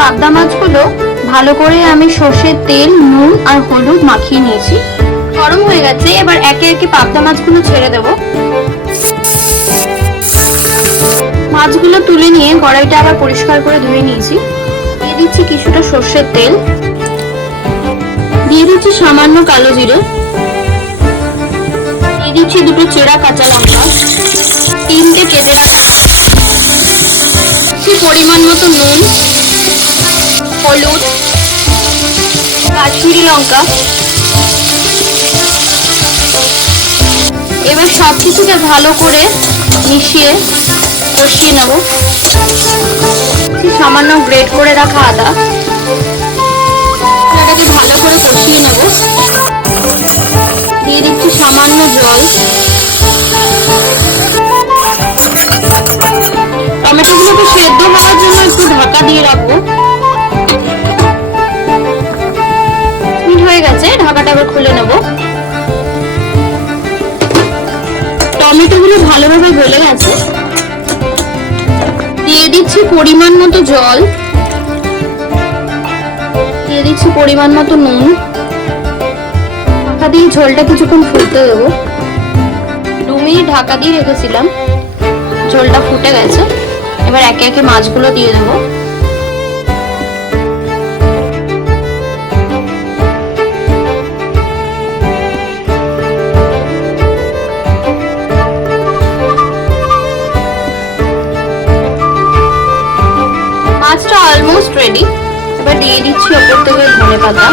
পাবদা মাছগুলো ভালো করে আমি সর্ষের তেল, নুন আর হলুদ মাখিয়ে নিয়েছি। গরম হয়ে গেছে, এবার একে একে পাবদা মাছগুলো ছেড়ে দেব। মাছগুলো তুলে নিয়ে কড়াইটা আবার পরিষ্কার করে ধুয়ে নিয়েছি। দিয়ে দিচ্ছি কিছুটা সর্ষের তেল, দিয়ে দিচ্ছি সামান্য কালো জিরে, দিয়ে দিচ্ছি দুটো চেরা কাঁচা লঙ্কা, তিনটে কেটে রাখা, পরিমাণ মতো নুন, হলুদ, কাশ্মীরি লঙ্কা। এবার সবকিছুকে ভালো করে মিশিয়ে কষিয়ে নেব। সামান্য গ্রেট করে রাখা আদা, এটাকে ভালো করে কষিয়ে নেব। দিয়ে দিচ্ছি সামান্য জল। টমেটোগুলোকে সেদ্ধ হওয়ার জন্য একটু ঢাকা দিয়ে রাখবো। হয়ে গেছে, ঢাকাটা আবার খুলে নেব। টমেটোগুলো ভালোভাবে গলে গেছে। দিয়ে দিচ্ছি পরিমাণ মতো জল, দিয়ে দিচ্ছি পরিমাণ মতো নুন। ঢাকা দিয়ে ঝোলটা কিছুক্ষণ ফুটতে দেবো। 2 মিনিট ঢাকা দিয়ে রেখেছিলাম, ঝোলটা ফুটে গেছে। এবার একে একে মাছগুলো দিয়ে দেবো। মাছটা অলমোস্ট রেডি। এবার দিয়ে দিচ্ছি ওপর থেকে ধনেপাতা।